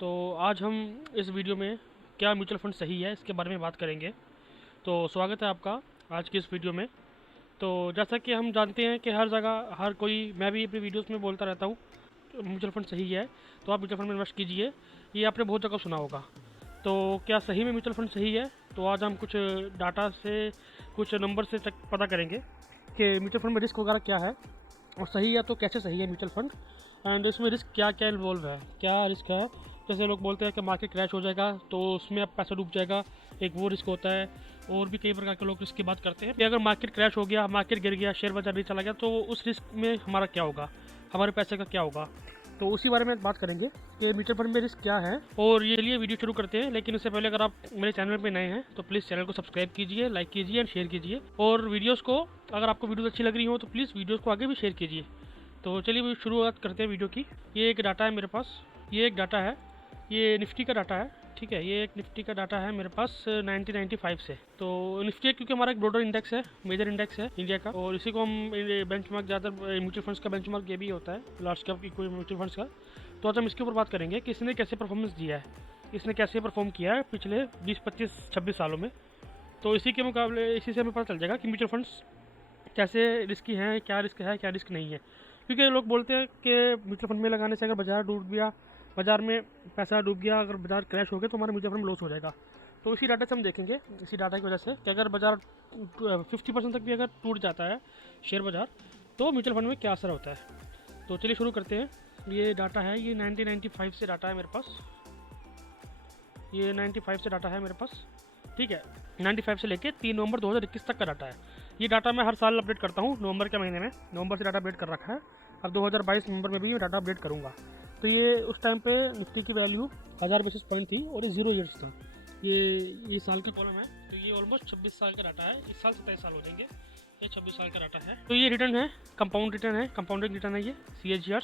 तो आज हम इस वीडियो में क्या म्यूचुअल फंड सही है इसके बारे में बात करेंगे। तो स्वागत है आपका आज की इस वीडियो में। तो जैसा कि हम जानते हैं कि हर जगह हर कोई, मैं भी अपनी वीडियोस में बोलता रहता हूँ म्यूचुअल फंड सही है, तो आप म्यूचुअल फंड में इन्वेस्ट कीजिए। ये आपने बहुत जगह सुना होगा। तो क्या सही में म्यूचुअल फंड सही है? तो आज हम कुछ डाटा से, कुछ नंबर से पता करेंगे कि म्यूचुअल फंड में रिस्क वगैरह क्या है और सही है तो कैसे सही है म्यूचुअल फंड, एंड इसमें रिस्क क्या क्या इन्वॉल्व है, क्या रिस्क है। जैसे लोग बोलते हैं कि मार्केट क्रैश हो जाएगा तो उसमें अब पैसा डूब जाएगा, एक वो रिस्क होता है। और भी कई प्रकार के लोग रिस्क की बात करते हैं कि अगर मार्केट क्रैश हो गया, मार्केट गिर गया, शेयर बाजार नहीं चला गया, तो उस रिस्क में हमारा क्या होगा, हमारे पैसे का क्या होगा। तो उसी बारे में बात करेंगे कि म्यूचुअल फंड में रिस्क क्या है। और ये लिए वीडियो शुरू करते हैं, लेकिन उससे पहले अगर आप मेरे चैनल पे नए हैं तो प्लीज़ चैनल को सब्सक्राइब कीजिए, लाइक कीजिए एंड शेयर कीजिए। और वीडियोस को, अगर आपको वीडियोस अच्छी लग रही हो तो प्लीज़ वीडियोस को आगे भी शेयर कीजिए। तो चलिए शुरुआत करते हैं वीडियो की। ये एक डाटा है मेरे पास, ये एक डाटा है, ये निफ्टी का डाटा है। ठीक है, ये एक निफ्टी का डाटा है मेरे पास 1995 से। तो निफ्टी क्योंकि हमारा एक ब्रॉडर इंडेक्स है, मेजर इंडेक्स है इंडिया का, और इसी को हम बेंचमार्क, ज़्यादा म्यूचुअल फंड्स का बेंचमार्क ये भी होता है लार्ज कैप की कोई म्यूचुअल फंड्स का। तो आज हम इसके ऊपर बात करेंगे कि इसने कैसे परफॉर्मेंस दिया है, इसने कैसे परफॉर्म किया है पिछले 20-25-26 सालों में। तो इसी के मुकाबले, इसी से हमें पता चल जाएगा कि म्यूचुअल फंड्स कैसे रिस्की हैं, क्या रिस्क है, क्या रिस्क नहीं है। क्योंकि लोग बोलते हैं कि म्यूचुअल फंड में लगाने से अगर बाजार डूब गया, बाजार में पैसा डूब गया, अगर बाजार क्रैश हो गया तो हमारा म्यूचुअल फंड लॉस हो जाएगा। तो इसी डाटा से हम देखेंगे, इसी डाटा की वजह से, कि अगर बाजार 50% तक भी अगर टूट जाता है शेयर बाजार, तो म्यूचुअल फंड में क्या असर होता है। तो चलिए शुरू करते हैं। ये डाटा है, ये 1995 से डाटा है मेरे पास, ये 95 से डाटा है मेरे पास। ठीक है, 95 से लेके 3 नवंबर 2021 तक का डाटा है। ये डाटा मैं हर साल अपडेट करता हूँ नवंबर के महीने में, नवंबर से डाटा अपडेट कर रखा है। अब 2022 नवंबर में भी मैं डाटा अपडेट करूँगा। तो ये उस टाइम पे निफ्टी की वैल्यू 1000 बेसिस पॉइंट थी और ये 0 ईयर्स था। ये साल का कॉलम है, तो ये ऑलमोस्ट 26 साल का डाटा है। इस साल 27 साल हो जाएंगे, ये 26 साल का डाटा है। तो ये रिटर्न है, कंपाउंड रिटर्न है, कंपाउंडिंग रिटर्न है ये CAGR।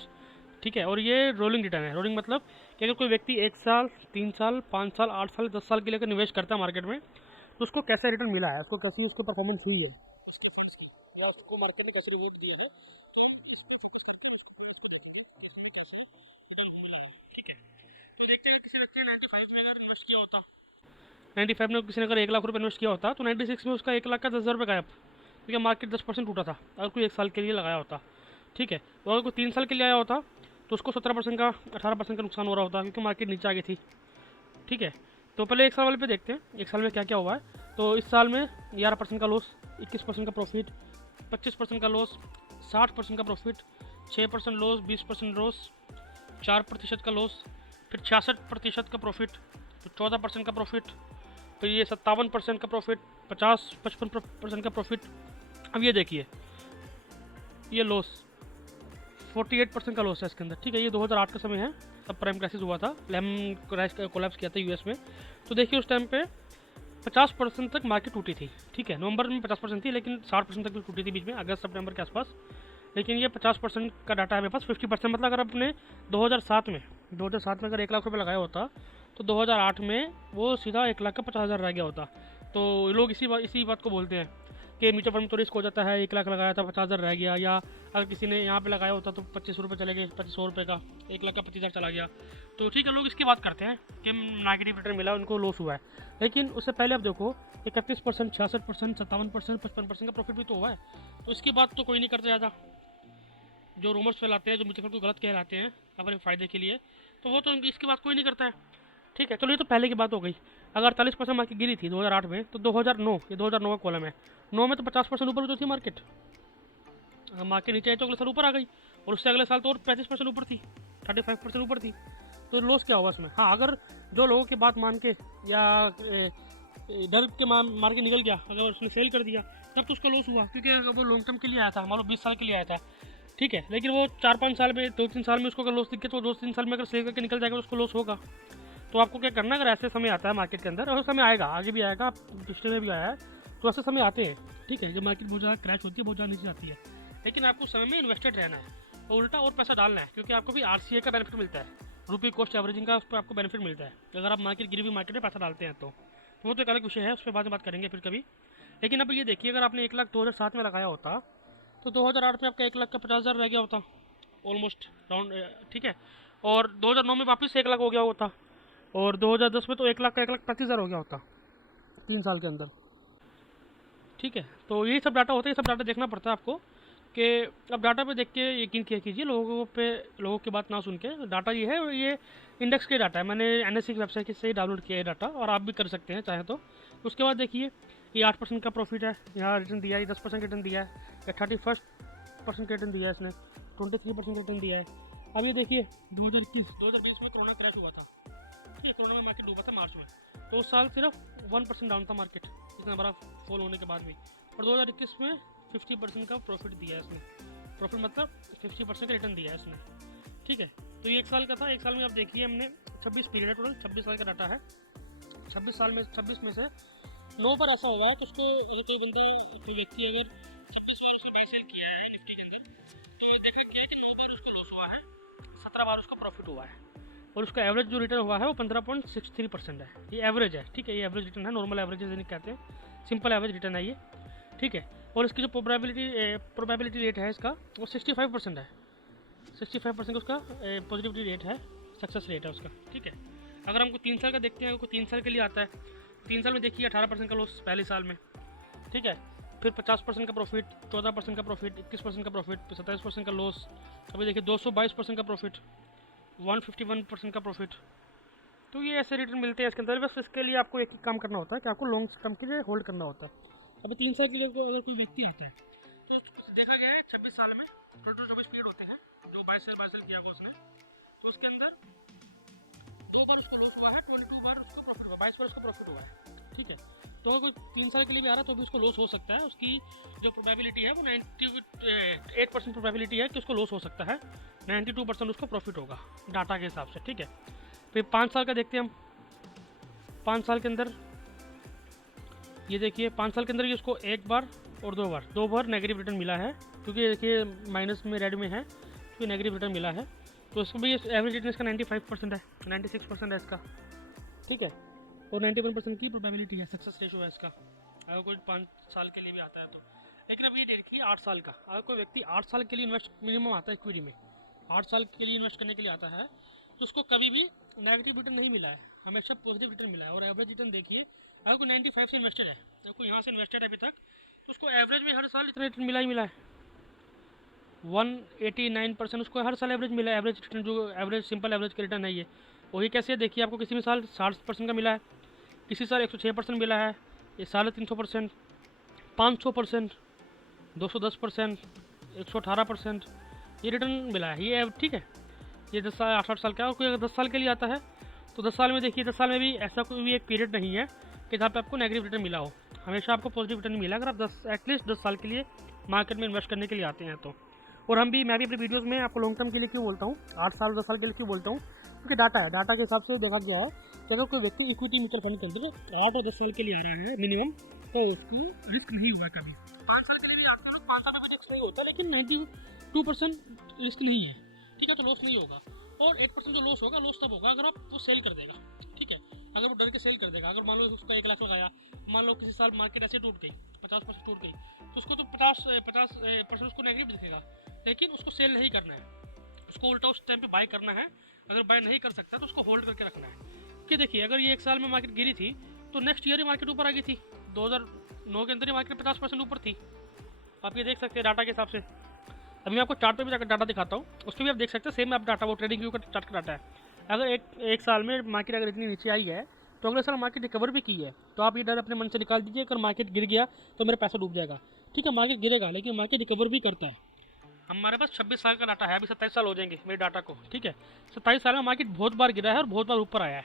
ठीक है, और ये रोलिंग रिटर्न है। रोलिंग मतलब कि अगर कोई व्यक्ति 1 साल, 3 साल, 5 साल, 8 साल, 10 साल के लिए अगर निवेश करता है मार्केट में, तो उसको कैसा रिटर्न मिला है, उसको कैसी उसको परफॉर्मेंस हुई है उसके फंड्स की, या उसको मार्केट में कैसे रिवॉर्ड दिए गए, तो इस पे फोकस करके उसको देखेंगे कि हमें कैसे रिटर्न मिलेगा। ठीक है, तो देखते हैं, किसी व्यक्ति ने 95 में अगर इन्वेस्ट किया होता, 95 में किसी ने अगर 1 लाख रुपये इन्वेस्ट किया होता, तो 96 में उसका 1 लाख का 10,000 रुपये गायब, क्योंकि मार्केट 10% टूटा था। अगर कोई 1 साल के लिए लगाया होता, ठीक है, तो अगर कोई 3 साल के लिए आया होता तो उसको 17% का, 18% का नुकसान हो रहा होता, क्योंकि मार्केट नीचे आ गई थी। ठीक है, तो पहले 1 साल वाले पे देखते हैं, 1 साल में क्या क्या हुआ है। तो इस साल में 11% का लॉस, 21% का प्रॉफिट, 25% का लॉस, 60% का प्रॉफिट, 6% लॉस, 20% लॉस, 4% का लॉस, फिर 66% का प्रॉफिट, फिर 14% का प्रॉफिट, फिर ये 57% का प्रॉफिट, 55% का प्रॉफिट। अब ये देखिए, ये लॉस 48% का लॉस है इसके अंदर। ठीक है, ये 2008 का समय है, तब प्राइम क्राइसिस हुआ था, लेमन क्रैश कोलैप्स किया था यूएस में। तो देखिए उस टाइम पे 50% तक मार्केट टूटी थी। ठीक है, नवंबर में 50% थी, लेकिन 60% तक भी टूटी थी बीच में, अगस्त सितंबर के आसपास। लेकिन ये 50% का डाटा है मेरे पास। 50% मतलब अगर आपने 2007 में अगर 1 लाख रुपये लगाया होता, तो 2008 में वो सीधा 1 लाख का 50,000 रह गया होता। तो लोग इसी बात को बोलते हैं कि म्यूचुअल फंड तो रिस्क हो जाता है, 1 लाख लगाया था 50,000 रह गया, या अगर किसी ने यहाँ पे लगाया होता तो 25 रुपये चले गए, 2500 रुपये का, 1 लाख का 25,000 चला गया। तो ठीक है, लोग इसकी बात करते हैं कि नेगेटिव रिटर्न मिला, उनको लॉस हुआ है। लेकिन उससे पहले आप देखो, 31%, 66%, 57%, 55% का प्रॉफिट भी तो हुआ है। तो इसकी बात तो कोई नहीं करता ज़्यादा। जो रूमर्स फैलाते हैं, जो म्यूचुअल फंड को गलत कहलाते हैं अपने फ़ायदे के लिए, तो वो तो इसकी बात कोई नहीं करता है। ठीक है, चलो ये तो पहले की बात हो गई। अगर 48% मार्केट गिरी थी 2008 में, तो 2009, ये 2009 का कॉलम है, 9 में तो 50% ऊपर तो थी मार्केट। अगर मार्केट नीचे आई तो अगले साल ऊपर आ गई, और उससे अगले साल तो और 35% ऊपर थी, 35% ऊपर थी। तो लॉस क्या हुआ इसमें? हाँ, अगर जो लोगों की बात मान के या डर के मार के निकल गया, अगर उसने सेल कर दिया, तब तो उसका लॉस हुआ, क्योंकि वो लॉन्ग टर्म के लिए आया था, मान लो 20 साल के लिए आया था। ठीक है, लेकिन वो 4-5 साल में, 2-3 साल में उसको अगर लॉस दिख गया, तो 2-3 साल में अगर सेल करके निकल जाएगा तो उसको लॉस होगा। तो आपको क्या करना है, अगर ऐसे समय आता है मार्केट के अंदर, और समय आएगा, आगे भी आएगा, पिछले में भी आया है, तो ऐसे समय आते हैं। ठीक है, जब मार्केट बहुत ज़्यादा क्रैश होती है, बहुत ज़्यादा नीचे जाती है, लेकिन आपको उस समय में इन्वेस्टेड रहना है और उल्टा और पैसा डालना है, क्योंकि आपको भी RCA का बेनिफिट मिलता है, रुपी कॉस्ट एवरेजिंग का, उस पर आपको बेनिफिट मिलता है अगर आप मार्केट गिरी हुई मार्केट में पैसा डालते हैं। तो वो तो एक अलग विषय है, उस पर बाद में बात करेंगे फिर कभी। लेकिन अब ये देखिए, अगर आपने 1 लाख 2007 में लगाया होता, तो 2008 में आपका 1 लाख का 50,000 रह गया होता ऑलमोस्ट राउंड। ठीक है, और 2009 में वापस 1 लाख हो गया होता, और 2010 में तो 1 लाख का 1,35,000 हो गया होता 3 साल के अंदर। ठीक है, तो यही सब डाटा होता है, ये सब डाटा देखना पड़ता है आपको कि अब डाटा पे देख के यकीन किया कीजिए, लोगों की बात ना सुन के। डाटा ये है, और ये इंडेक्स के डाटा है, मैंने एनएससी की वेबसाइट से ही डाउनलोड किया है डाटा, और आप भी कर सकते हैं चाहे तो। उसके बाद देखिए ये 8% का प्रॉफिट है, यहाँ रिटर्न दिया है, 10% रिटर्न दिया है, या 31% रिटर्न दिया है इसने, 23% रिटर्न दिया है। अब ये देखिए 2020 में कोरोना क्रैश हुआ था, ठीक है, कोरोना में मार्केट डूबा था मार्च में, तो उस साल सिर्फ 1% डाउन था मार्केट, इतना बड़ा फॉल होने के बाद भी। और 2021 में 50% का प्रॉफिट दिया है इसने, प्रॉफिट मतलब 50% का रिटर्न दिया है इसने। ठीक है, तो ये 1 साल का था। 1 साल में आप देखिए हमने 26 पीरियड है, टोटल 26 साल का डाटा है। 26 में से 9 बार ऐसा हुआ है कि उसको, अगर कोई बंदा, कोई व्यक्ति अगर 26 बार उसको बाय सेल किया है निफ्टी के अंदर, तो देखा क्या है कि 9 बार उसको लॉस हुआ है, 17 बार उसका प्रॉफिट हुआ है, और उसका एवरेज जो रिटर्न हुआ है वो 15.63% है। ये एवरेज है, ठीक है, ये एवरेज रिटर्न है, नॉर्मल एवरेज नहीं कहते हैं, सिंपल एवरेज रिटर्न है ये। ठीक है, और इसकी जो प्रोबेबिलिटी रेट है इसका वो 65% है, 65% उसका पॉजिटिविटी रेट है, सक्सेस रेट है उसका। ठीक है, अगर हमको 3 साल का देखते हैं, अगर 3 साल के लिए आता है, 3 साल में देखिए 18% का लॉस पहले साल में, ठीक है, फिर 50% का प्रॉफिट, 14% का प्रॉफिट, 21% का प्रॉफिट, 27% का लॉस, अभी देखिए 222% का प्रॉफिट, 151% का प्रॉफिट। तो ये ऐसे रिटर्न मिलते हैं इसके अंदर। बस इसके लिए आपको एक ही काम करना होता है कि आपको लॉन्ग टर्म के लिए होल्ड करना होता है। अभी 3 साल के लिए अगर कोई व्यक्ति आता है, तो देखा गया है 26 साल में टोटल 24 पीरियड होते हैं, जो बाय सेल किया होगा उसने, तो उसके अंदर 2 बार उसको लॉस हुआ है, 22 बार उसको प्रॉफिट हुआ, 22 बार उसको प्रॉफिट हुआ है। ठीक है, तो अगर कोई 3 साल के लिए भी आ रहा है तो भी उसको लॉस हो सकता है। उसकी जो प्रोबेबिलिटी है वो 98% प्रोबेबिलिटी है कि उसको लॉस हो सकता है, 92% उसको प्रॉफिट होगा डाटा के हिसाब से। ठीक है, फिर 5 साल का देखते हैं हम। 5 साल के अंदर ये देखिए 5 साल के अंदर ये उसको 1 बार और 2 बार नेगेटिव रिटर्न मिला है, क्योंकि देखिए माइनस में, रेड में है, तो नेगेटिव रिटर्न मिला है। तो इसको भी एवरेज रिटर्न इसका 95% है, 96% है इसका। ठीक है, और 91% की प्रोबेबिलिटी है, सक्सेस रेशो है इसका, अगर कोई 5 साल के लिए भी आता है तो। लेकिन अब ये देखिए 8 साल का, अगर कोई व्यक्ति 8 साल के लिए इन्वेस्ट मिनिमम आता है इक्विटी में, 8 साल के लिए इन्वेस्ट करने के लिए आता है, तो उसको कभी भी नेगेटिव रिटर्न नहीं मिला है, हमेशा पॉजिटिव रिटर्न मिला है। और एवरेज रिटर्न देखिए, अगर कोई 95 से इन्वेस्टेड है, तो कोई यहाँ से इन्वेस्टेड है अभी तक, तो उसको एवरेज में हर साल इतना रिटर्न मिला ही मिला है, 189% उसको हर साल एवरेज मिला है। एवरेज रिटर्न जो एवरेज सिंपल एवरेज का रिटर्न है ये, वही कैसे है देखिए, आपको किसी में साल 60% का मिला है, किसी साल 106% मिला है, ये 350%, 500%, 210%, 118% ये रिटर्न मिला है ये। ठीक है, ये 10 साल 8 साल का। और कोई अगर 10 साल के लिए आता है, तो 10 साल में देखिए, 10 साल में भी ऐसा कोई भी एक पीरियड नहीं है कि जहाँ पे आपको नेगेटिव रिटर्न मिला हो, हमेशा आपको पॉजिटिव रिटर्न मिला अगर आप एटलीस्ट 10 साल के लिए मार्केट में इन्वेस्ट करने के लिए आते हैं तो। और मैं भी अपने वीडियोस में आपको लॉन्ग टर्म के लिए क्यों बोलता हूँ, 8 साल 10 साल के लिए क्यों बोलता हूँ, क्योंकि डाटा है, डाटा के हिसाब से देखा गया है कि अगर कोई व्यक्ति इक्विटी म्यूचुअल फंड के अंदर 8 और 10 साल के लिए आ रहा है मिनिमम, तो उसकी रिस्क नहीं हुआ कभी। 5 साल के लिए भी आते हैं लोग, 5 साल में भी रिस्क नहीं होता, लेकिन 92% रिस्क नहीं है। ठीक है, तो लॉस नहीं होगा। और 8% जो लॉस होगा, लॉस तब होगा अगर आप वो सेल कर देगा। ठीक है, अगर वो डर के सेल कर देगा, अगर मान लो उसका 1 लाख लगाया, मान लो किसी साल मार्केट ऐसे टूट गई, 50% टूट गई, तो उसको तो 50% उसको नेगेटिव दिखेगा, लेकिन उसको सेल नहीं करना है, उसको उल्टा उस टाइम पे बाय करना है। अगर बाय नहीं कर सकता तो उसको होल्ड करके रखना है। कि देखिए, अगर ये 1 साल में मार्केट गिरी थी, तो नेक्स्ट ईयर ही मार्केट ऊपर आ गई थी। 2009 के अंदर ही मार्केट 50% ऊपर थी, आप ये देख सकते हैं डाटा के हिसाब से। अभी मैं आपको चार्ट पे भी जाकर डाटा दिखाता हूँ, उस पर भी आप देख सकते हैं, सेम आप डाटा, वो ट्रेडिंग व्यू का चार्ट का डाटा है। अगर एक साल में मार्केट अगर इतनी नीचे आई है, तो अगले साल मार्केट रिकवर भी की है, तो आप ये डर अपने मन से निकाल दीजिए, अगर मार्केट गिर गया तो मेरा पैसा डूब जाएगा। ठीक है, मार्केट गिरेगा, लेकिन मार्केट रिकवर भी करता है। हमारे पास 26 साल का डाटा है, अभी 27 साल हो जाएंगे मेरे डाटा को। ठीक है, 27 साल में मार्केट बहुत बार गिरा है और बहुत बार ऊपर आया है।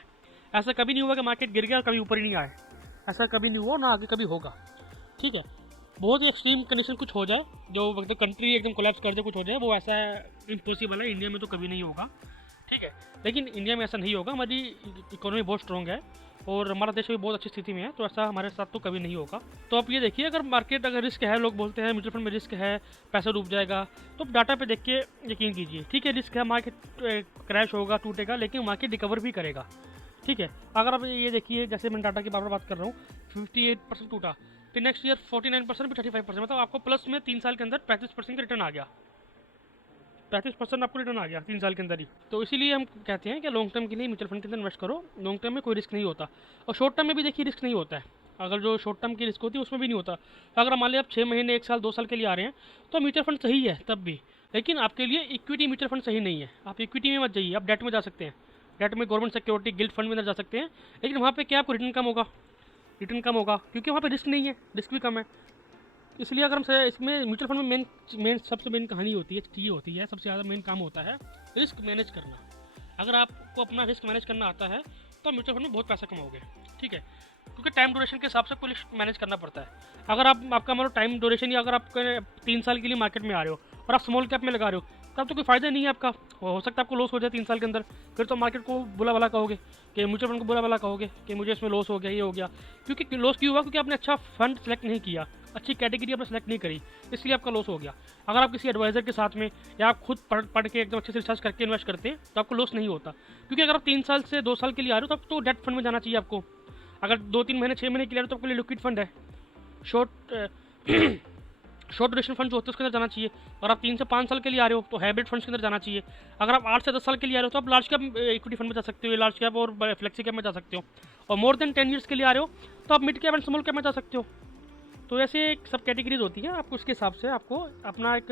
ऐसा कभी नहीं हुआ कि मार्केट गिर गया और कभी ऊपर ही नहीं आया, ऐसा कभी नहीं हुआ, ना आगे कभी होगा। ठीक है, बहुत ही एक्सट्रीम कंडीशन कुछ हो जाए, जो मतलब कंट्री एकदम कोलैप्स कर दे, कुछ हो जाए, वो ऐसा इम्पॉसिबल है, इंडिया में तो कभी नहीं होगा। ठीक है, लेकिन इंडिया में ऐसा नहीं होगा, हमारी इकोनॉमी बहुत स्ट्रॉन्ग है और हमारा देश भी बहुत अच्छी स्थिति में है, तो ऐसा हमारे साथ तो कभी नहीं होगा। तो आप ये देखिए, अगर मार्केट अगर रिस्क है, लोग बोलते हैं म्यूचुअल फंड में रिस्क है, पैसा डूब जाएगा, तो डाटा पे देख के यकीन कीजिए। ठीक है, रिस्क है, मार्केट क्रैश होगा, टूटेगा, लेकिन मार्केट रिकवर भी करेगा। ठीक है, अगर आप ये देखिए, जैसे मैं डाटा की बार बात कर रहा हूँ, 58% टूटा, फिर नेक्स्ट ईयर 49%, फिर 35%, मतलब आपको प्लस में 3 साल के अंदर 35% का रिटर्न आ गया। 35% आपको रिटर्न आ गया 3 साल के अंदर ही। तो इसीलिए हम कहते हैं कि लॉन्ग टर्म के लिए म्यूचुअल फंड के अंदर इन्वेस्ट करो। लॉन्ग टर्म में कोई रिस्क नहीं होता, और शॉर्ट टर्म में भी देखिए रिस्क नहीं होता है। अगर जो शॉर्ट टर्म की रिस्क होती है उसमें भी नहीं होता। तो अगर मान लिया आप 6 महीने, 1 साल, 2 साल के लिए आ रहे हैं तो म्यूचुअल फंड सही है तब भी, लेकिन आपके लिए इक्विटी म्यूचुअल फंड सही नहीं है। आप इक्विटी में मत जाइए, आप डेट में जा सकते हैं। डेट में गवर्नमेंट सिक्योरिटी, गिल्ड फंड में अंदर जा सकते हैं, लेकिन वहाँ पे क्या आपको रिटर्न कम होगा। रिटर्न कम होगा क्योंकि वहाँ पे रिस्क नहीं है, रिस्क भी कम है। इसलिए अगर हम इसमें म्यूचुअल फंड में मेन सबसे मेन कहानी होती है, ये होती है सबसे ज़्यादा मेन काम होता है रिस्क मैनेज करना। अगर आपको अपना रिस्क मैनेज करना आता है तो म्यूचुअल फंड में बहुत पैसा कमाओगे, ठीक है, क्योंकि टाइम ड्यूरेशन के हिसाब से कोई रिस्क मैनेज करना पड़ता है। अगर आपका मतलब टाइम ड्यूरेशन, या अगर आप 3 साल के लिए मार्केट में आ रहे हो और आप स्मॉल कैप में लगा रहे हो, तब तो कोई फ़ायदा नहीं है आपका। हो सकता है आपको लॉस हो जाए 3 साल के अंदर, फिर तो मार्केट को बुला भला कहोगे, कि म्यूचुअल फंड को बुला भला कहोगे कि मुझे इसमें लॉस हो गया, ये हो गया। क्योंकि लॉस क्यों हुआ? क्योंकि आपने अच्छा फंड सेलेक्ट नहीं किया, अच्छी कैटेगरी आपने सेलेक्ट नहीं करी, इसलिए आपका लॉस हो गया। अगर आप किसी एडवाइजर के साथ में या आप खुद पढ़ के एकदम अच्छे से रिसर्च करके इन्वेस्ट करते हैं तो आपको लॉस नहीं होता। क्योंकि अगर आप 3 साल से 2 साल के लिए आ रहे हो तब तो डेट फंड में जाना चाहिए आपको। अगर 2-3 महीने, 6 महीने के लिए आ रहे हो तो आपके लिए लिक्विड फंड है, शॉर्ट ड्यूरेशन फंड जो होते हैं उसके अंदर जाना चाहिए। और आप 3 से 5 साल के लिए आ रहे हो तो हाइब्रिड फंड्स के अंदर जाना चाहिए। अगर आप 8 से 10 साल के लिए आ रहे हो तो आप लार्ज कैप इक्विटी फंड में जा सकते हो, लार्ज कैप और फ्लेक्सी कैप में जा सकते हो। और मोर देन 10 ईयर्स के लिए आ रहे हो तो आप mid cap and small cap में जा सकते हो। तो ऐसे सब कैटेगरीज होती हैं, आपको उसके हिसाब से आपको अपना एक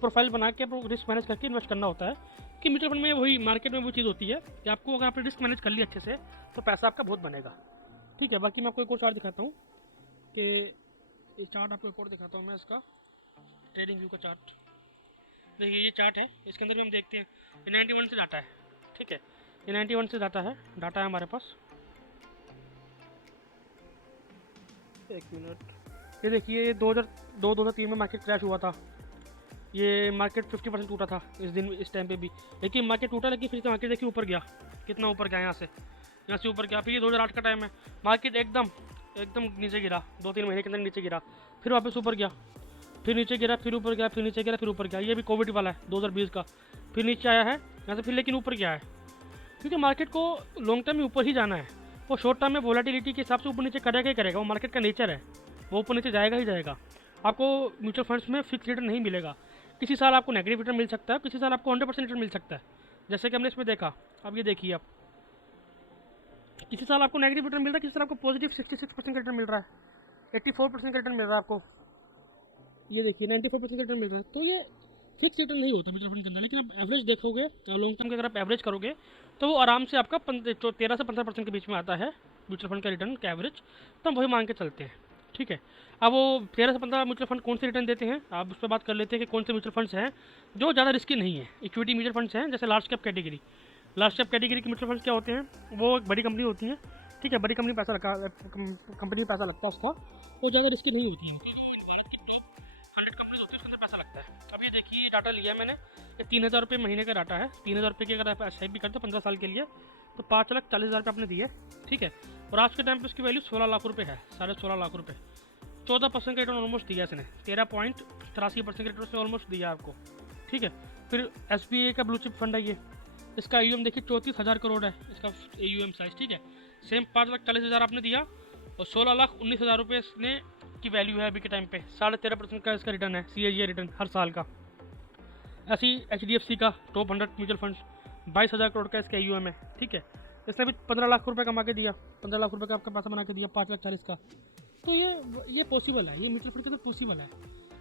प्रोफाइल बना के आपको रिस्क मैनेज करके इन्वेस्ट करना होता है। कि म्यूचुअल फंड में वही मार्केट में वो चीज़ होती है कि आपको अगर आपने रिस्क मैनेज कर लिया अच्छे से तो पैसा आपका बहुत बनेगा, ठीक है। बाकी मैं आपको एक और चार्ट दिखाता हूँ कि ये चार्ट आपको एक और दिखाता हूँ मैं इसका ट्रेडिंग व्यू का चार्ट। देखिए ये चार्ट है, इसके अंदर भी हम देखते हैं ये 91 से डाटा है, ठीक है। ये 91 से डाटा है हमारे पास। एक मिनट, ये देखिए ये 2002-2003 में मार्केट क्रैश हुआ था। ये मार्केट 50% टूटा था इस टाइम पे भी, लेकिन मार्केट टूटा, लेकिन फिर से मार्केट देखिए ऊपर गया, कितना ऊपर गया यहाँ से ऊपर गया। फिर ये 2008 का टाइम है, मार्केट एकदम नीचे गिरा, 2-3 महीने के अंदर नीचे गिरा, फिर वापस ऊपर गया, फिर नीचे गिरा, फिर ऊपर गया, फिर नीचे गिरा, फिर ऊपर गया। ये भी कोविड वाला है 2020 का, फिर नीचे आया है यहाँ से, फिर लेकिन ऊपर गया है। क्योंकि मार्केट को लॉन्ग टर्म में ऊपर ही जाना है, वो शॉर्ट टर्म में वोलेटिलिटी के हिसाब से ऊपर नीचे करेगा ही करेगा, वो मार्केट का नेचर है, वो ऊपर नीचे जाएगा ही जाएगा। आपको म्यूचुअल फंड्स में फिक्स रिटर्न नहीं मिलेगा, किसी साल आपको नेगेटिव रिटर्न मिल सकता है, किसी साल आपको 100% रिटर्न मिल सकता है, जैसे कि हमने इसमें देखा। अब ये देखिए आप, किसी साल आपको नेगेटिव रिटर्न मिल रहा है, किसी साल आपको पॉजिटिव 66% का रिटर्न मिल रहा है, 84% का रिटर्न मिल रहा है आपको। ये देखिए 94% रिटर्न मिल रहा है। तो ये फिक्स रिटर्न नहीं होता म्यूचुअल फंड के अंदर, लेकिन आप एवरेज देखोगे लॉन्ग टर्म के, अगर आप एवरेज करोगे तो वो आराम से आपका 13 से 15% के बीच में आता है म्यूचुअल फंड का रिटर्न का एवरेज। तो हम वही मान के चलते हैं, ठीक है। अब वो 13 से 15 म्यूचुअल फंड कौन से रिटर्न देते हैं, आप उस पर बात कर लेते हैं कि कौन से म्यूचुअल फंड्स हैं जो ज़्यादा रिस्की नहीं है। इक्विटी म्यूचुअल फंड्स हैं जैसे लार्ज कैप कैटेगरी के म्यूचुअल फंड्स क्या होते हैं, वो एक बड़ी कंपनी होती है, ठीक है। बड़ी कंपनी पैसा कंपनी में पैसा लगता है उसका, वो ज़्यादा रिस्की नहीं होती है, क्योंकि भारत की टॉप 100 कंपनीज होती है, उसके अंदर पैसा लगता है। अब ये देखिए डाटा लिया मैंने, ये 3000 रुपये महीने का डाटा है। 3000 रुपये की अगर आप SIP करते हो 15 साल के लिए तो 5,40,000 रुपये आपने दिए, ठीक है। और आज के टाइम पे उसकी वैल्यू 16 लाख रुपये है, 16.5 लाख रुपये। 14% का रिटर्न ऑलमोस्ट दिया इसने, 13.83% का रिटर्न से ऑलमोस्ट दिया आपको, ठीक है। फिर SBI का ब्लू चिप फंड है ये, इसका AUM देखिए 34,000 करोड़ है इसका AUM साइज, ठीक है। सेम 5,40,000 आपने दिया और 16,19,000 रुपये इसने की वैल्यू है अभी के टाइम पे। 13.5% का इसका रिटर्न है, CAGR रिटर्न हर साल का। ऐसी HDFC का टॉप 100 म्यूचुअल फंड 22,000 करोड़ का इसका AUM है, ठीक है। इसने भी 15 लाख रुपये कमा के दिया, 15 लाख रुपये का आपका पैसा बना के दिया 5,40,000 का। तो ये पॉसिबल है, ये म्यूचुअल फंड के अंदर पॉसिबल है,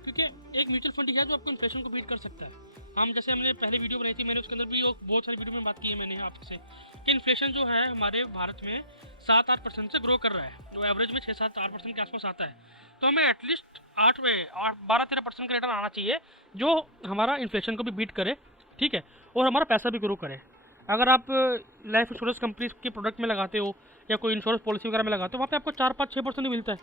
क्योंकि एक म्यूचुअल फंड ही है जो आपको इन्फ्लेशन को बीट कर सकता है। हम जैसे हमने पहले वीडियो बनाई थी, मैंने उसके अंदर भी बहुत सारी वीडियो में बात की है मैंने आपसे कि इन्फ्लेशन जो है हमारे भारत में 7-8% से ग्रो कर रहा है, जो एवरेज में 6-7-8% के आसपास आता है। तो हमें एटलीस्ट 12-13% का रिटर्न आना चाहिए जो हमारा इन्फ्लेशन को भी बीट करे, ठीक है, और हमारा पैसा भी ग्रो करे। अगर आप लाइफ इंश्योरेंस कंपनी के प्रोडक्ट में लगाते हो या कोई इंश्योरेंस पॉलिसी वगैरह में लगाते हो, वहाँ पे आपको 4-5-6% ही मिलता है,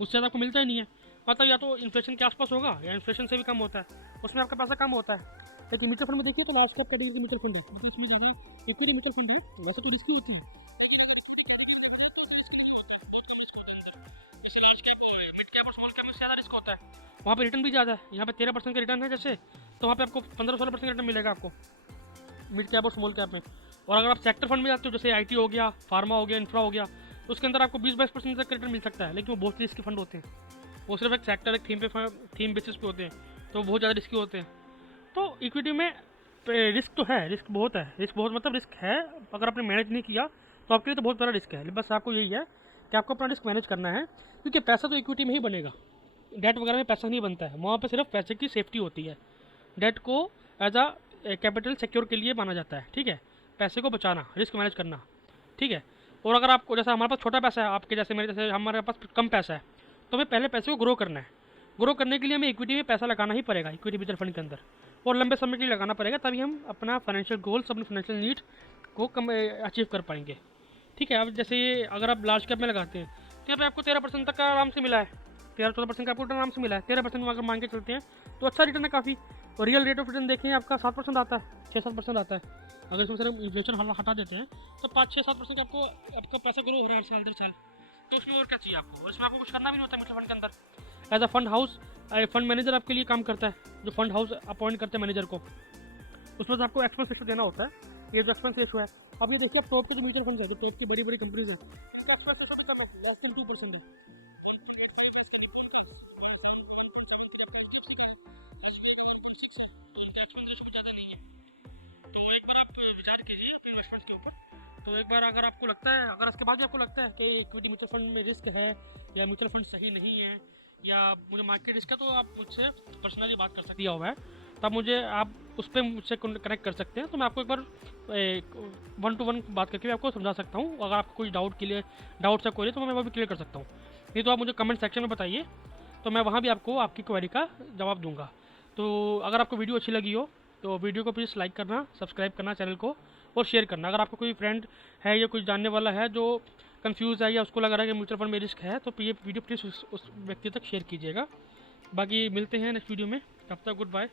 उससे ज़्यादा आपको मिलता ही नहीं है। मतलब या तो इन्फ्लेशन के आसपास होगा या इन्फ्लेशन से भी कम होता है, उसमें आपका पैसा कम होता है। लेकिन म्यूचुअल फंड में देखिए तो लार्ज कैप कैटेगरी के म्यूचुअल फंड है, क्योंकि इसमें ज़्यादा इक्विटी म्यूचुअल फंड है, वैसे तो रिस्की होती है, इसी लार्ज कैप मिड कैप और स्मॉल कैप में ज़्यादा रिस्क होता है, वहाँ पे रिटर्न भी ज़्यादा है। यहाँ पे 13% का रिटर्न है जैसे, तो वहाँ पे आपको 15-16% रिटर्न मिलेगा आपको मिड कैप और स्मॉल कैप में। और अगर आप सेक्टर फंड में जाते हो जैसे IT हो गया, फार्मा हो गया, इंफ्रा हो गया, तो उसके अंदर आपको 20-22% तक रिटर्न मिल सकता है, लेकिन वो बहुत रिस्की फंड होते हैं, वो सिर्फ एक सेक्टर एक थीम बेसिस पे होते हैं, तो बहुत ज़्यादा रिस्की होते हैं। तो इक्विटी में रिस्क तो है, रिस्क बहुत है, रिस्क बहुत मतलब रिस्क है। अगर आपने मैनेज नहीं किया तो आपके लिए तो बहुत बड़ा रिस्क है। बस आपको यही है कि आपको अपना रिस्क मैनेज करना है, क्योंकि पैसा तो इक्विटी में ही बनेगा, डेट वगैरह में पैसा नहीं बनता है। वहाँ पे सिर्फ पैसे की सेफ्टी होती है। डेट को एज अ कैपिटल सिक्योर के लिए माना जाता है, ठीक है, पैसे को बचाना, रिस्क मैनेज करना, ठीक है। और अगर आपको जैसा हमारे पास छोटा पैसा है, आपके जैसे मेरे जैसे हमारे पास कम पैसा है, तो हमें पहले पैसे को ग्रो करना है। ग्रो करने के लिए हमें इक्विटी में पैसा लगाना ही पड़ेगा, इक्विटी म्यूचुअल फंड के अंदर, और लंबे समय के लिए लगाना पड़ेगा, तभी हम अपना फाइनेंशियल गोल्स, अपनी फाइनेंशियल नीड को कम अचीव कर पाएंगे, ठीक है। अब जैसे ये अगर आप लार्ज कैप में लगाते हैं तो यहाँ पे आपको 13% तक का आराम से मिला है, 13-14% का आपको रिटर्न आराम से मिला है। 13% में अगर मान के चलते हैं तो अच्छा रिटर्न है काफ़ी। और रियल रेट ऑफ रिटर्न देखें आपका 7% आता है, 6-7% आता है। अगर इसमें सिर्फ इन्फ्लेशन हटा देते हैं तो 5-6-7% का आपका पैसा ग्रो हो रहा है हर साल दर साल। तो उसमें और क्या चाहिए आपको, और इसमें आपको कुछ करना भी नहीं होता म्यूचुअल फंड के अंदर। As a fund house fund manager आपके लिए काम करता है, जो फंड हाउस अपॉइंट करते हैं मैनेजर को, उसमें तो आपको एक्सपेंस रेशो देना होता है। ये जो एक्सपेंस रेशो है, अब ये देखिए आप टॉप के जो म्यूचुअल फंड है, जो टॉप की बड़ी बड़ी कंपनीज है, उनका एक्सपेंस रेशो भी कम है, लेस देन 2% ही। तो एक बार अगर आपको लगता है, अगर इसके बाद भी आपको लगता है कि इक्विटी म्यूचुअल फंड में रिस्क है या म्यूचुअल फंड सही नहीं है या मुझे मार्केट रिस्क है, तो आप मुझसे पर्सनली बात कर सकते हो, है तब मुझे आप उस पर मुझसे कनेक्ट कर सकते हैं। तो मैं आपको एक बार 1-to-1 बात करके भी आपको समझा सकता हूँ। अगर आपको कोई डाउट से कोई तो मैं वो भी क्लियर कर सकता हूँ। नहीं तो आप मुझे कमेंट सेक्शन में बताइए, तो मैं वहाँ भी आपको आपकी क्वेरी का जवाब दूंगा। तो अगर आपको वीडियो अच्छी लगी हो तो वीडियो को प्लीज़ लाइक करना, सब्सक्राइब करना चैनल को, और शेयर करना। अगर आपको कोई फ्रेंड है या कुछ जानने वाला है जो कंफ्यूज है या उसको लग रहा है कि म्यूचुअल फंड में रिस्क है, तो ये वीडियो प्लीज़ उस व्यक्ति तक शेयर कीजिएगा। बाकी मिलते हैं नेक्स्ट वीडियो में, तब तक गुड बाय।